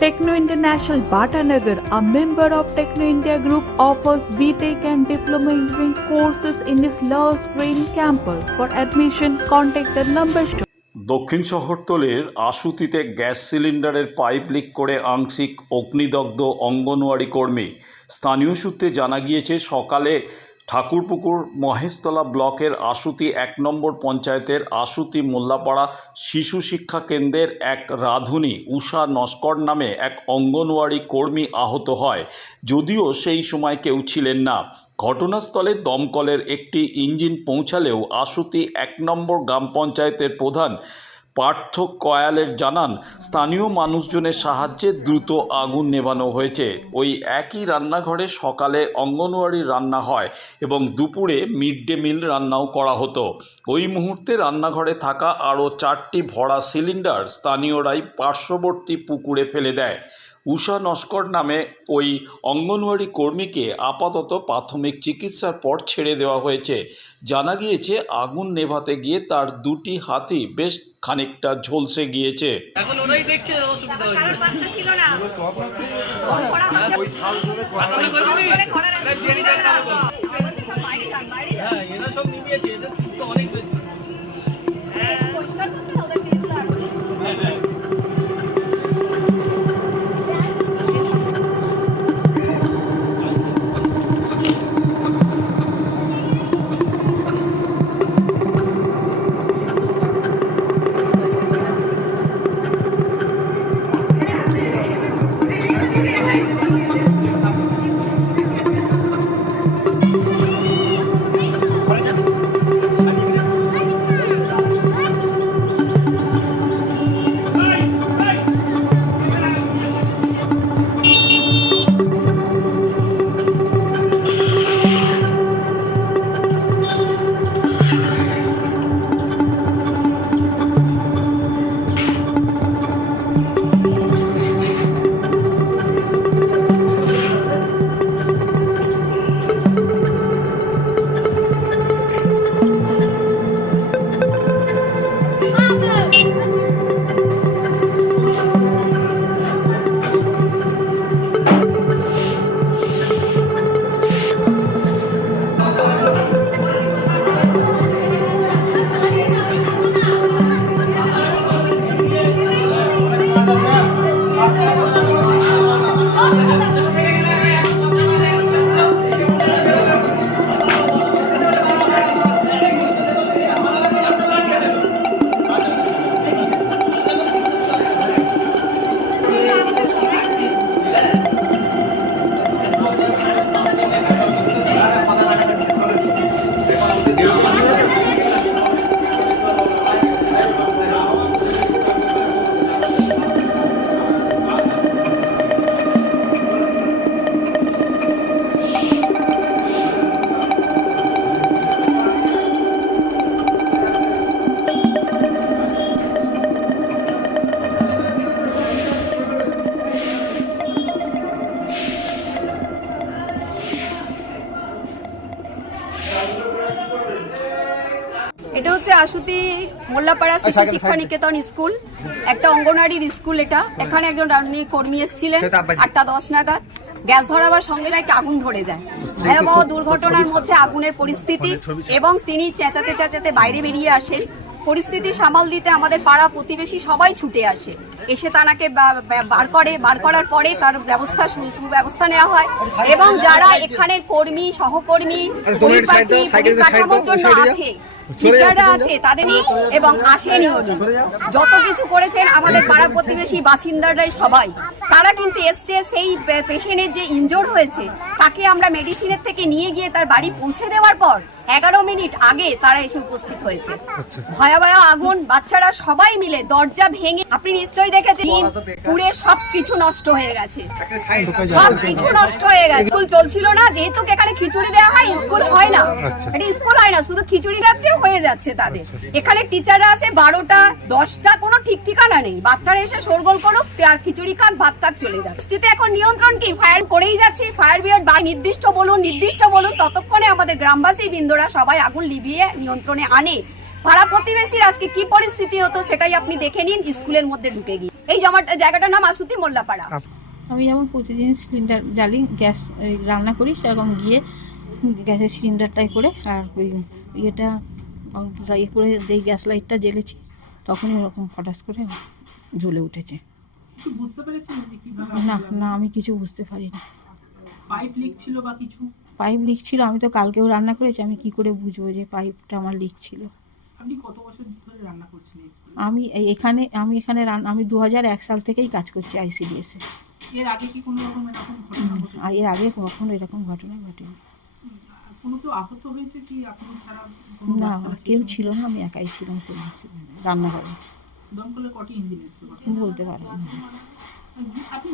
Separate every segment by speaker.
Speaker 1: Techno International Bhatanagar, a member of Techno India Group, offers BTEC and Diploma Engineering courses in this Love Green campus. For admission, contact the number shown.
Speaker 2: দক্ষিণ শহরতলির আশুতিতে gas সিলিন্ডারের pipe leak করে আংশিক অগ্নিদগ্ধ অঙ্গনওয়াড়ি কর্মী স্থানীয় সূত্রে জানা গিয়েছে সকালে ঠাকুরপুকুর মহেশতলা ব্লকের আশুতি এক নম্বর পঞ্চায়েতের আশুতি মোল্লাপাড়া শিশু শিক্ষা কেন্দ্রের এক রাঁধুনি উষা নস্কর নামে এক অঙ্গনওয়াড়ি কর্মী আহত হয়। যদিও সেই সময় কেউ ছিলেন না। ঘটনাস্থলে দমকলের একটি ইঞ্জিন পৌঁছালেও আশুতি এক নম্বর গ্রাম পঞ্চায়েতের প্রধান পার্থ কয়ালের জানান, স্থানীয় মানুষজনের সাহায্যে দ্রুত আগুন নেভানো হয়েছে। ওই একই রান্নাঘরে সকালে অঙ্গনওয়াড়ি রান্না হয় এবং দুপুরে মিড ডে মিল রান্নাও করা হতো। ওই মুহূর্তে রান্নাঘরে থাকা আরও চারটি ভরা সিলিন্ডার স্থানীয়রাই পার্শ্ববর্তী পুকুরে ফেলে দেয়। উষা নস্কর নামে ওই অঙ্গনওয়াড়ি কর্মীকে আপাতত প্রাথমিক চিকিৎসার পর ছেড়ে দেওয়া হয়েছে। জানা গিয়েছে, আগুন নেভাতে গিয়ে তার দুটি হাতি বেশ খানিকটা ঝলসে গিয়েছে।
Speaker 3: এখন ওরাই দেখছে অসুবিধা হয়েছে।
Speaker 4: ছিল না। করা হচ্ছে
Speaker 5: আশুতি মোল্লাপাড়া শিশু শিক্ষা নিকেতন স্কুল। একটা অঙ্গনওয়াড়ির স্কুল এটা। এখানে একজন রান্নি কর্মী এসেছিলেন। আটটা দশ নাগাদ। গ্যাস ধরাবার সঙ্গে সঙ্গে আগুন ধরে যায়। ভয়াবহ দুর্ঘটনার মধ্যে আগুনের পরিস্থিতি এবং তিনি চেঁচাতে চেঁচাতে বাইরে বেরিয়ে আসেন পরিস্থিতি সামাল দিতে আমাদের পাড়া প্রতিবেশী সবাই ছুটে আসে। এসে তানাকে বার করে। বার করার পরে তার ব্যবস্থা সুব্যবস্থা নেওয়া হয়। এবং যারা এখানের কর্মী সহকর্মী জন্য আছে টিচাররা আছে তাদেরই এবং আসেনি। যত কিছু করেছেন আমাদের পাড়া প্রতিবেশী বাসিন্দারাই সবাই। তারা কিন্তু এসছে সেই পেশেন্টের যে ইনজোর হয়েছে তাকে আমরা মেডিসিনের থেকে নিয়ে গিয়ে তার বাড়ি পৌঁছে দেওয়ার পর এগারো মিনিট আগে তারা এসে উপস্থিত হয়েছে। ভয়াবহ আগুন বাচ্চারা সবাই মিলে দরজা ভেঙে আপনি নিশ্চয়ই দেখেছেন পুড়ে সব কিছু নষ্ট হয়ে গেছে। সব কিছু নষ্ট হয়ে গেছে। স্কুল চলছিল না যেহেতু এখানে খিচুড়ি দেওয়া হয় স্কুল হয় না। এটা স্কুল হয় না শুধু খিচুড়ি যাচ্ছে হয়ে যাচ্ছে তাদের। এখানে টিচাররা আছে বারোটা দশটা কোনো ঠিক ঠিকানা নেই। বাচ্চারা এসে শোরগোল করুক আর খিচুড়ি খাক ভাত খাক চলে যাচ্ছে। স্থিতি এখন নিয়ন্ত্রণ কি? ফায়ার করেই যাচ্ছে। ফায়ার ব্রিগেড বা নির্দিষ্ট বলুন নির্দিষ্ট বলুন। ততক্ষণে আমাদের গ্রামবাসী বৃন্দরা সবাই আগুন লিভিয়ে নিয়ন্ত্রণে আনে। পাড়া প্রতিবেশীর আজকে কি পরিস্থিতি হতো সেটাই আপনি দেখে নিন স্কুলের মধ্যে ঢুকে গিয়ে। এই জমাটা জায়গাটার নাম আশুতি মোল্লাপাড়া।
Speaker 6: আমি যেমন প্রতিদিন সিলিন্ডার জ্বালি, গ্যাস রান্না করি, সেরকম গিয়ে গ্যাসের সিলিন্ডারটাই করে আর ওই ইয়েটা ইয়ে করে যেই গ্যাস লাইটটা জ্বেলেছি, তখনই ওরকম হঠাৎ করে জ্বলে উঠেছে।
Speaker 7: কিছু বুঝতে পেরেছিলেন যে কীভাবে
Speaker 6: না না আমি কিছু বুঝতে পারিনি।
Speaker 7: পাইপ লিক ছিল বা কিছু?
Speaker 6: পাইপ লিক ছিল আমি তো কালকেও রান্না করেছি আমি কি করে বুঝব যে পাইপটা আমার লিক ছিল?
Speaker 7: আপনি কত বছর ধরে রান্না করছেন
Speaker 6: আমি এখানে আমি এখানে আমি দু এক সাল থেকেই কাজ করছি আইসিডিএসে
Speaker 7: এর আগে কি কোনো রকম এরকম ঘটনা
Speaker 6: আর এর আগে কখনো এরকম ঘটনা ঘটেনি।
Speaker 7: কোনো কেউ আহত হয়েছে কি? আপনি ছাড়া
Speaker 6: না কেউ
Speaker 7: ছিল?
Speaker 6: না আমি একাই ছিলাম রান্নাঘরে।
Speaker 7: দমকলে কটি ইঞ্জিন এসছে
Speaker 6: বলতে পারব না
Speaker 7: আপনি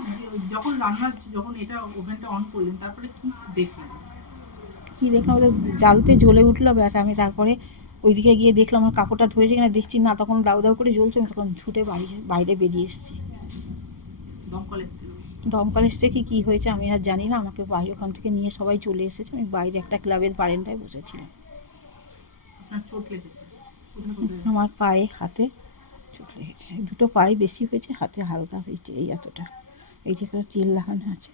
Speaker 7: যখন রান্না যখন এটা ওভেনটা অন করলেন তারপরে কি দেখলেন?
Speaker 6: কি দেখলাম? ওদের জালতে জ্বলে উঠল ব্যাস আমি তারপরে ওইদিকে গিয়ে দেখলাম আমার কাপড়টা ধরেছে কিনা দেখছি না তখন দাউ দাউ করে জ্বলছে আমি তখন ছুটে বাড়ি বাইরে বেরিয়ে এসেছি।
Speaker 7: দমকল এসেছিল?
Speaker 6: দমকল এসছে কি কী হয়েছে আমি আর জানি না আমাকে বাইরে ওখান থেকে নিয়ে সবাই চলে এসেছে আমি বাইরে একটা ক্লাবের বারেন্দায় বসেছিলাম? আমার পায়ে হাতে চোট লেগেছে দুটো পায়ে বেশি হয়েছে হাতে হালকা হয়েছে এই এতটা। এই যে করে চিল লাগানো আছে।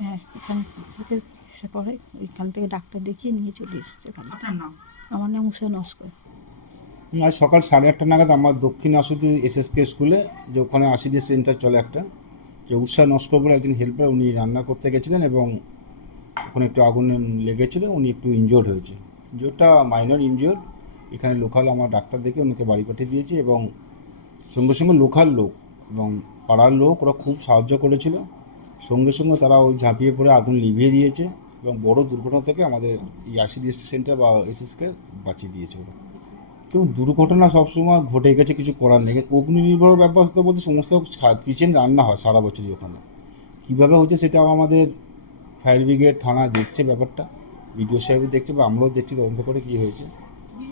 Speaker 6: হ্যাঁ এখান থেকে এসে পরে ওইখান থেকে ডাক্তার দেখিয়ে নিয়ে চলে এসেছে আমার নাম উষা নস্কর।
Speaker 8: আজ সকাল সাড়ে আটটা নাগাদ আমার দক্ষিণ আশুতি এসএসকে স্কুলে যে ওখানে আশিদি সেন্টার চলে একটা। যে উষা নস্কর বলে একজন হেল্পার উনি রান্না করতে গেছিলেন এবং ওখানে একটু আগুন লেগেছিল উনি একটু ইনজোর্ড হয়েছে। ইনজোর্ডটা মাইনর ইনজোর্ড এখানে লোকাল আমার ডাক্তার দেখে ওনাকে বাড়ি পাঠিয়ে দিয়েছে এবং সঙ্গে সঙ্গে লোকাল লোক এবং পাড়ার লোক ওরা খুব সাহায্য করেছিল। সঙ্গে সঙ্গে তারা ওই ঝাঁপিয়ে পড়ে আগুন লিভিয়ে দিয়েছে এবং বড় দুর্ঘটনা থেকে আমাদের এই আশিডিএস সেন্টার বা এসএসকে বাঁচিয়ে দিয়েছে ওরা। তো দুর্ঘটনা সবসময় ঘটে গেছে, কিছু করার নেই। অগ্নি নির্ভর ব্যবস্থা বলতে সমস্ত কিচেন রান্না হয় সারা বছরই ওখানে। কীভাবে হচ্ছে সেটাও আমাদের ফায়ার ব্রিগেড থানা দেখছে ব্যাপারটা। বিডিও সাহেব দেখছে বা আমরাও দেখছি তদন্ত করে কী হয়েছে।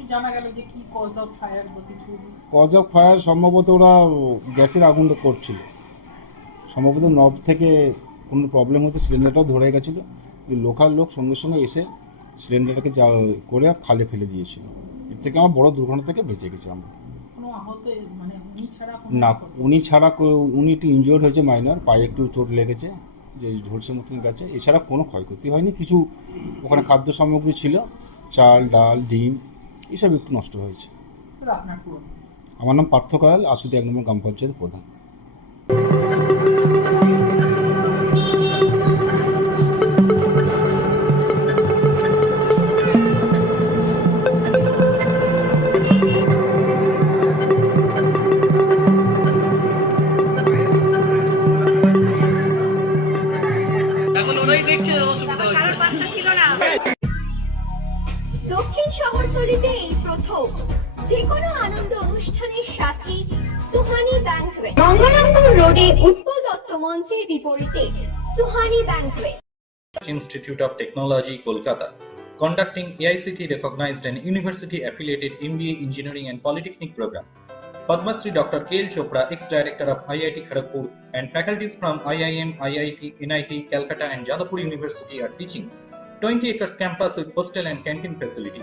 Speaker 7: জানা গেল যে কি কজ অফ ফায়ার বা কিছু?
Speaker 8: কজ অফ ফায়ার সম্ভবত ওরা গ্যাসের আগুন করছিল। সম্ভবত নব থেকে কোনো প্রবলেম হতে সিলিন্ডারটাও ধরে গেছিল। লোকাল লোক সঙ্গে সঙ্গে এসে সিলিন্ডারটাকে যা করে খালে ফেলে দিয়েছিল। এর থেকে আমার বড় দুর্ঘটনা থেকে বেঁচে গেছি আমরা।
Speaker 7: আহত মানে উনি ছাড়া
Speaker 8: না উনি ছাড়া কেউ- উনি একটু ইনজিওর্ড হয়েছে মাইনার পায়ে একটু চোট লেগেছে যে ঝলসে মতন গেছে। এছাড়া কোনো ক্ষয়ক্ষতি হয়নি কিছু ওখানে খাদ্য সামগ্রী ছিল চাল ডাল ডিম এসব একটু নষ্ট হয়েছে। আমার নাম পার্থ কয়াল আশুতি এক নম্বর গ্রাম পঞ্চায়েত প্রধান।
Speaker 4: সুহানি ব্যাংকুয়েট গঙ্গারামপুর রোডে উৎপল দত্ত মঞ্চের বিপরীতে Suhani banquet
Speaker 9: Institute of Technology, Kolkata, conducting AICT recognized and university affiliated MBA Engineering and Polytechnic program. Padma Shri Dr. K.L. Chopra, ex-director of IIT Kharagpur, and faculties from IIM, IIT, NIT, Calcutta, and Jadavpur University are teaching. 20 acres campus with hostel and canteen facility,